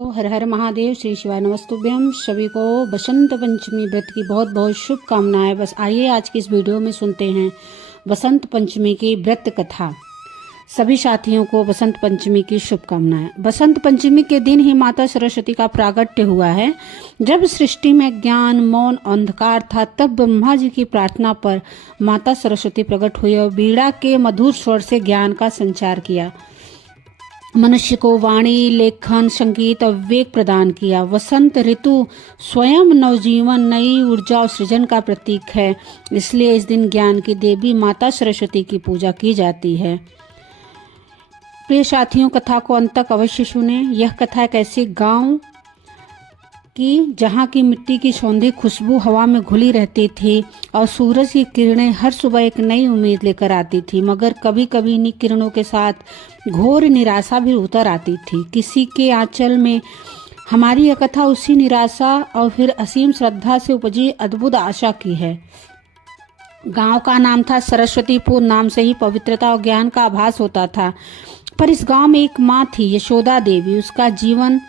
हर हर महादेव। श्री शिवाय नमस्तुभ्यम। सभी को बसंत पंचमी व्रत की बहुत बहुत शुभकामनाएं। बस आइए आज की इस वीडियो में सुनते हैं बसंत पंचमी की व्रत कथा। सभी साथियों को बसंत पंचमी की शुभकामनाएं। बसंत पंचमी के दिन ही माता सरस्वती का प्रागट्य हुआ है। जब सृष्टि में ज्ञान मौन अंधकार था, तब ब्रह्मा जी की प्रार्थना पर माता सरस्वती प्रकट हुई और वीणा के मधुर स्वर से ज्ञान का संचार किया। मनुष्य को वाणी, लेखन, संगीत और विवेक प्रदान किया। वसंत ऋतु स्वयं नवजीवन, नई ऊर्जा और सृजन का प्रतीक है। इसलिए इस दिन ज्ञान की देवी माता सरस्वती की पूजा की जाती है। प्रिय साथियों, कथा को अंत तक अवश्य सुने। यह कथा एक ऐसे गांव की जहाँ की मिट्टी की सौंधी खुशबू हवा में घुली रहती थी और सूरज की किरणें हर सुबह एक नई उम्मीद लेकर आती थी। मगर कभी कभी इन्हीं किरणों के साथ घोर निराशा भी उतर आती थी। किसी के आंचल में हमारी यह कथा उसी निराशा और फिर असीम श्रद्धा से उपजी अद्भुत आशा की है। गांव का नाम था सरस्वतीपुर। नाम से ही पवित्रता और ज्ञान का आभास होता था। पर इस गांव में एक माँ थी, यशोदा देवी। उसका जीवन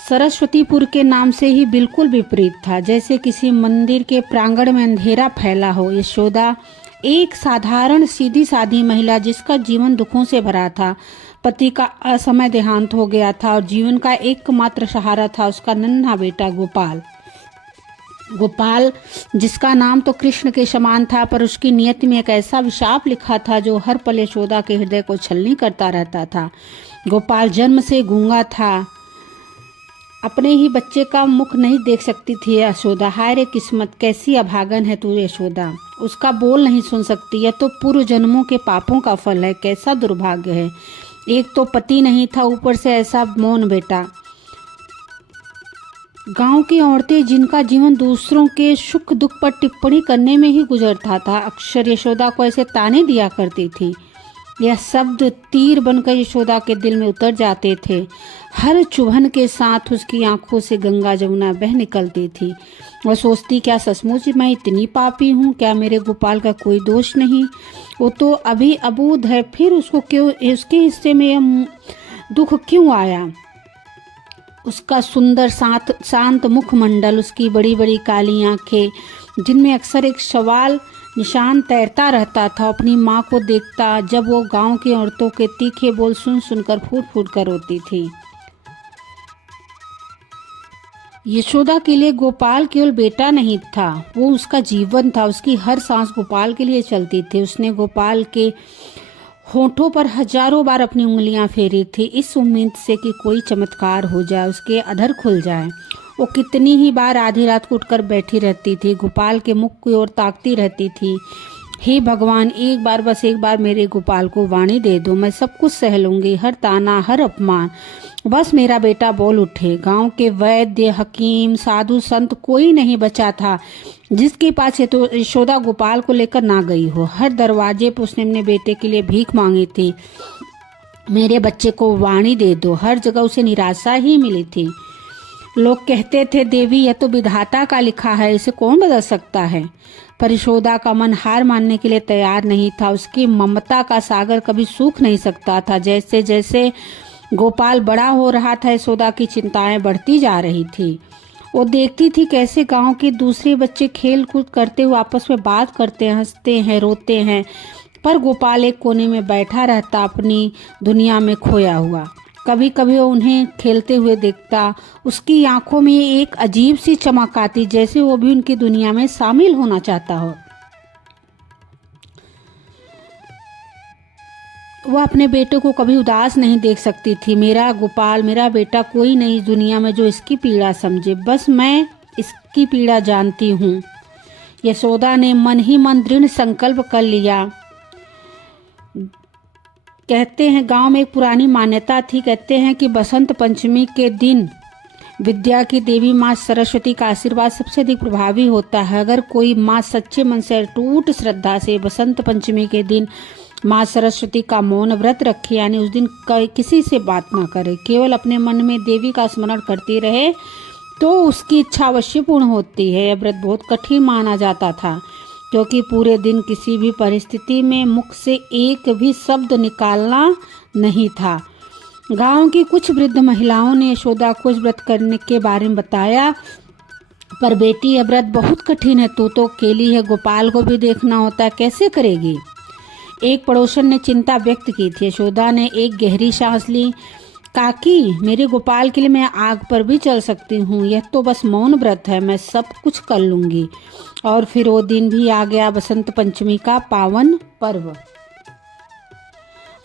सरस्वतीपुर के नाम से ही बिल्कुल विपरीत था। जैसे किसी मंदिर के प्रांगण में अंधेरा फैला हो। यशोदा एक साधारण सीधी सादी महिला, जिसका जीवन दुखों से भरा था। पति का असमय देहांत हो गया था और जीवन का एकमात्र सहारा था उसका नन्हा बेटा गोपाल। गोपाल जिसका नाम तो कृष्ण के समान था, पर उसकी नियति में एक ऐसा विशाप लिखा था जो हर पल यशोदा के हृदय को छलनी करता रहता था। गोपाल जन्म से गूंगा था। अपने ही बच्चे का मुख नहीं देख सकती थी यशोदा। हाय रे किस्मत, कैसी अभागन है तू यशोदा। उसका बोल नहीं सुन सकती। यह तो पूर्व जन्मों के पापों का फल है। कैसा दुर्भाग्य है। एक तो पति नहीं था, ऊपर से ऐसा मौन बेटा। गांव की औरतें, जिनका जीवन दूसरों के सुख दुख पर टिप्पणी करने में ही गुजरता था, अक्सर यशोदा को ऐसे ताने दिया करती थी। यह शब्द तीर बनकर यशोदा के दिल में उतर जाते थे। हर चुभन के साथ उसकी आंखों से गंगा जमुना बह निकलती थी। वह सोचती, क्या सचमुच मैं इतनी पापी हूँ? क्या मेरे गोपाल का कोई दोष नहीं? वो तो अभी अबूझ है, फिर उसको क्यों, उसके हिस्से में यह दुख क्यों आया? उसका सुंदर शांत मुखमंडल, उसकी बड़ी बड़ी काली आंखें, जिनमें अक्सर एक सवाल निशान तैरता रहता था। अपनी माँ को देखता जब वो गांव की औरतों के तीखे बोल सुन सुनकर फूट फूट कर रोती थी। यशोदा के लिए गोपाल केवल बेटा नहीं था, वो उसका जीवन था। उसकी हर सांस गोपाल के लिए चलती थी। उसने गोपाल के होठों पर हजारों बार अपनी उंगलियां फेरी थी, इस उम्मीद से कि कोई चमत्कार हो जाए, उसके अधर खुल जाए। वो कितनी ही बार आधी रात को उठकर बैठी रहती थी, गोपाल के मुख की ओर ताकती रहती थी। हे भगवान, एक बार, बस एक बार मेरे गोपाल को वाणी दे दो। मैं सब कुछ सह लूंगी, हर ताना, हर अपमान, बस मेरा बेटा बोल उठे। गांव के वैद्य, हकीम, साधु, संत कोई नहीं बचा था जिसके पास तो यशोदा गोपाल को लेकर ना गई हो। हर दरवाजे पर उसने अपने बेटे के लिए भीख मांगी थी, मेरे बच्चे को वाणी दे दो। हर जगह उसे निराशा ही मिली थी। लोग कहते थे, देवी यह तो विधाता का लिखा है, इसे कौन बदल सकता है? पर यशोदा का मन हार मानने के लिए तैयार नहीं था। उसकी ममता का सागर कभी सूख नहीं सकता था। जैसे जैसे गोपाल बड़ा हो रहा था, यशोदा की चिंताएं बढ़ती जा रही थी। वो देखती थी कैसे गांव के दूसरे बच्चे खेल कूद करते हुए आपस में बात करते हैं, हंसते हैं, रोते हैं, पर गोपाल एक कोने में बैठा रहता, अपनी दुनिया में खोया हुआ। कभी कभी वो उन्हें खेलते हुए देखता, उसकी आंखों में एक अजीब सी चमक आती, जैसे वो भी उनकी दुनिया में शामिल होना चाहता हो। वह अपने बेटे को कभी उदास नहीं देख सकती थी। मेरा गोपाल, मेरा बेटा, कोई नहीं इस दुनिया में जो इसकी पीड़ा समझे, बस मैं इसकी पीड़ा जानती हूँ। यशोदा ने मन ही मन दृढ़ संकल्प कर लिया। कहते हैं, गांव में एक पुरानी मान्यता थी। कहते हैं कि बसंत पंचमी के दिन विद्या की देवी माँ सरस्वती का आशीर्वाद सबसे अधिक प्रभावी होता है। अगर कोई माँ सच्चे मन से, टूट श्रद्धा से बसंत पंचमी के दिन माँ सरस्वती का मौन व्रत रखे, यानी उस दिन किसी से बात ना करे, केवल अपने मन में देवी का स्मरण करती रहे, तो उसकी इच्छा अवश्य पूर्ण होती है। यह व्रत बहुत कठिन माना जाता था, क्योंकि पूरे दिन किसी भी परिस्थिति में मुख से एक भी शब्द निकालना नहीं था। गांव की कुछ वृद्ध महिलाओं ने यशोदा को इस व्रत करने के बारे में बताया, पर बेटी यह व्रत बहुत कठिन है, तू तो अकेली है, गोपाल को भी देखना होता है, कैसे करेगी। एक पड़ोसन ने चिंता व्यक्त की थी। यशोदा ने एक गहरी सांस ली। काकी, मेरे गोपाल के लिए मैं आग पर भी चल सकती हूँ, यह तो बस मौन व्रत है, मैं सब कुछ कर लूंगी। और फिर वो दिन भी आ गया, बसंत पंचमी का पावन पर्व।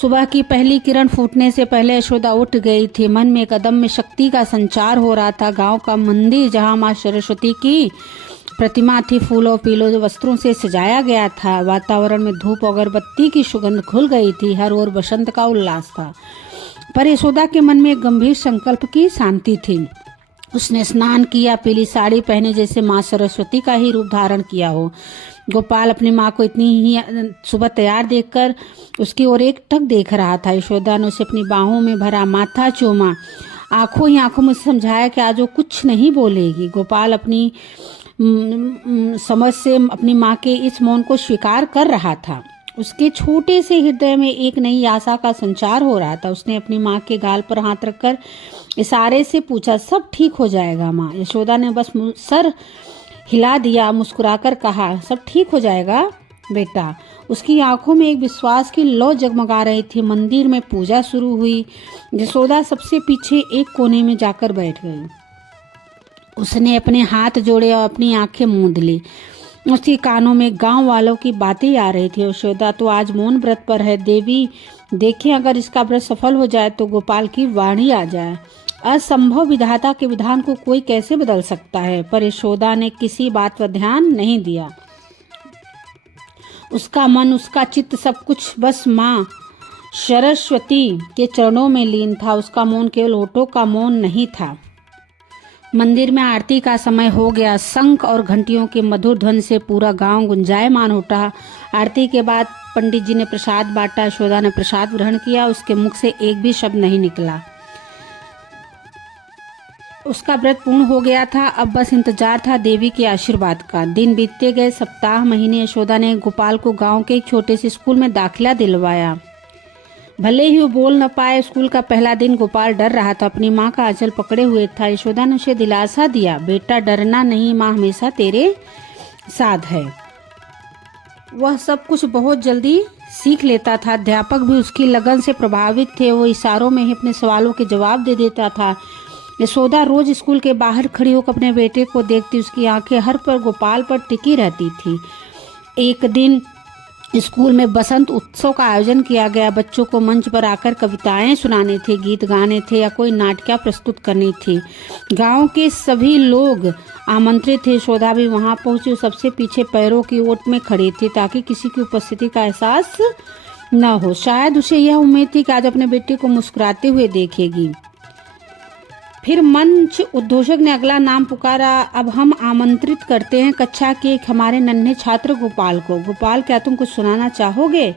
सुबह की पहली किरण फूटने से पहले यशोदा उठ गई थी। मन में एक अदम्य शक्ति का संचार हो रहा था। गांव का मंदिर, जहां मां सरस्वती की प्रतिमा थी, फूलों पीलों वस्त्रों से सजाया गया था। वातावरण में धूप और अगरबत्ती की सुगंध घुल गई थी। हर ओर बसंत का उल्लास था। पर यशोदा के मन में एक गंभीर संकल्प की शांति थी। उसने स्नान किया, पीली साड़ी पहने जैसे माँ सरस्वती का ही रूप धारण किया हो। गोपाल अपनी माँ को इतनी ही सुबह तैयार देखकर उसकी ओर एकटक देख रहा था। यशोदा ने उसे अपनी बाहों में भरा, माथा चूमा, आंखों ही आंखों में समझाया कि आज वो कुछ नहीं बोलेगी। गोपाल अपनी समझ से अपनी माँ के इस मौन को स्वीकार कर रहा था। उसके छोटे से हृदय में एक नई आशा का संचार हो रहा था। उसने अपनी माँ के गाल पर हाथ रखकर इशारे से पूछा, सब ठीक हो जाएगा माँ। यशोदा ने बस सर हिला दिया, मुस्कुराकर कहा, सब ठीक हो जाएगा बेटा। उसकी आंखों में एक विश्वास की लौ जगमगा रही थी। मंदिर में पूजा शुरू हुई। यशोदा सबसे पीछे एक कोने में जाकर बैठ गई। उसने अपने हाथ जोड़े और अपनी आंखें मूंद ली। उसके कानों में गांव वालों की बातें आ रही थी। यशोदा तो आज मौन व्रत पर है, देवी देखें अगर इसका व्रत सफल हो जाए तो गोपाल की वाणी आ जाए। असंभव विधाता के विधान को कोई कैसे बदल सकता है। पर यशोदा ने किसी बात पर ध्यान नहीं दिया। उसका मन, उसका चित्त, सब कुछ बस माँ सरस्वती के चरणों में लीन था। उसका मौन केवल होठों का मौन नहीं था। मंदिर में आरती का समय हो गया। शंख और घंटियों के मधुर ध्वनि से पूरा गांव गुंजायमान उठा। आरती के बाद पंडित जी ने प्रसाद बांटा। यशोदा ने प्रसाद ग्रहण किया। उसके मुख से एक भी शब्द नहीं निकला। उसका व्रत पूर्ण हो गया था। अब बस इंतजार था देवी के आशीर्वाद का। दिन बीतते गए, सप्ताह, महीने। यशोदा ने गोपाल को गांव के एक छोटे से स्कूल में दाखिला दिलवाया। भले ही वो बोल न पाए, स्कूल का पहला दिन गोपाल डर रहा था। अपनी माँ का आंचल पकड़े हुए था। यशोदा ने उसे दिलासा दिया, बेटा डरना नहीं, माँ हमेशा तेरे साथ है। वह सब कुछ बहुत जल्दी सीख लेता था। अध्यापक भी उसकी लगन से प्रभावित थे। वो इशारों में ही अपने सवालों के जवाब दे देता था। यशोदा रोज स्कूल के बाहर खड़ी होकर अपने बेटे को देखती। उसकी आंखें हर पर गोपाल पर टिकी रहती थी। एक दिन स्कूल में बसंत उत्सव का आयोजन किया गया। बच्चों को मंच पर आकर कविताएं सुनाने थे, गीत गाने थे या कोई नाटिका प्रस्तुत करनी थी। गांव के सभी लोग आमंत्रित थे। यशोदा भी वहां पहुंची। सबसे पीछे पैरों की ओट में खड़ी थी ताकि किसी की उपस्थिति का एहसास न हो। शायद उसे यह उम्मीद थी कि आज अपने बेटे को मुस्कुराते हुए देखेगी। फिर मंच उद्घोषक ने अगला नाम पुकारा। अब हम आमंत्रित करते हैं कक्षा के एक हमारे नन्हे छात्र गोपाल को। गोपाल, क्या तुम कुछ सुनाना चाहोगे?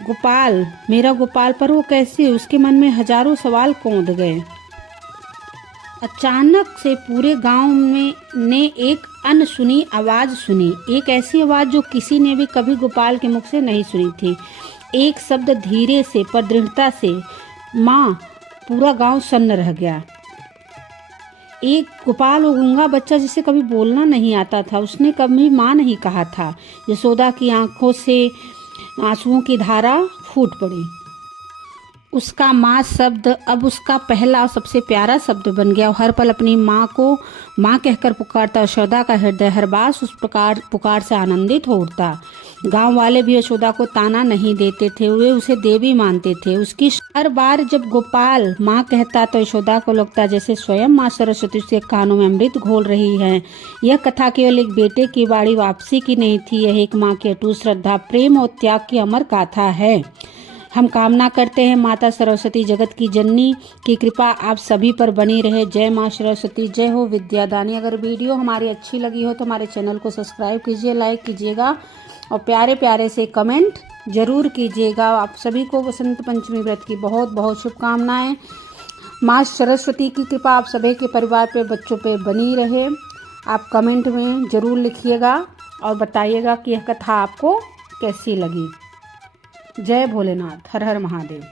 गोपाल, मेरा गोपाल, पर वो कैसे? उसके मन में हजारों सवाल कौंध गए। अचानक से पूरे गांव में ने एक अनसुनी आवाज सुनी। एक ऐसी आवाज जो किसी ने भी कभी गोपाल के मुख से नहीं सुनी थी। एक शब्द धीरे से पर दृढ़ता से, माँ। पूरा गांव सन्न रह गया। एक गोपाल, वो गूंगा बच्चा जिसे कभी बोलना नहीं आता था, उसने कभी माँ नहीं कहा था। यशोदा की आंखों से आंसुओं की धारा फूट पड़ी। उसका माँ शब्द अब उसका पहला और सबसे प्यारा शब्द बन गया। हर पल अपनी माँ को माँ कहकर पुकारता। यशोदा का हृदय हर बार उस पुकार से आनंदित हो उठता। गांव वाले भी यशोदा को ताना नहीं देते थे, वे उसे देवी मानते थे। उसकी हर बार जब गोपाल माँ कहता तो यशोदा को लगता जैसे स्वयं माँ सरस्वती उसके कानों में अमृत घोल रही है। यह कथा केवल एक बेटे की बाड़ी वापसी की नहीं थी, यह एक माँ की अटूट श्रद्धा, प्रेम और त्याग की अमर गाथा है। हम कामना करते हैं माता सरस्वती जगत की जननी की कृपा आप सभी पर बनी रहे। जय माँ सरस्वती, जय हो विद्यादानी। अगर वीडियो हमारी अच्छी लगी हो तो हमारे चैनल को सब्सक्राइब कीजिए, लाइक कीजिएगा और प्यारे प्यारे से कमेंट जरूर कीजिएगा। आप सभी को बसंत पंचमी व्रत की बहुत बहुत शुभकामनाएं। माँ सरस्वती की कृपा आप सभी के परिवार पे, बच्चों पे बनी रहे। आप कमेंट में जरूर लिखिएगा और बताइएगा कि यह कथा आपको कैसी लगी। जय भोलेनाथ, हर हर महादेव।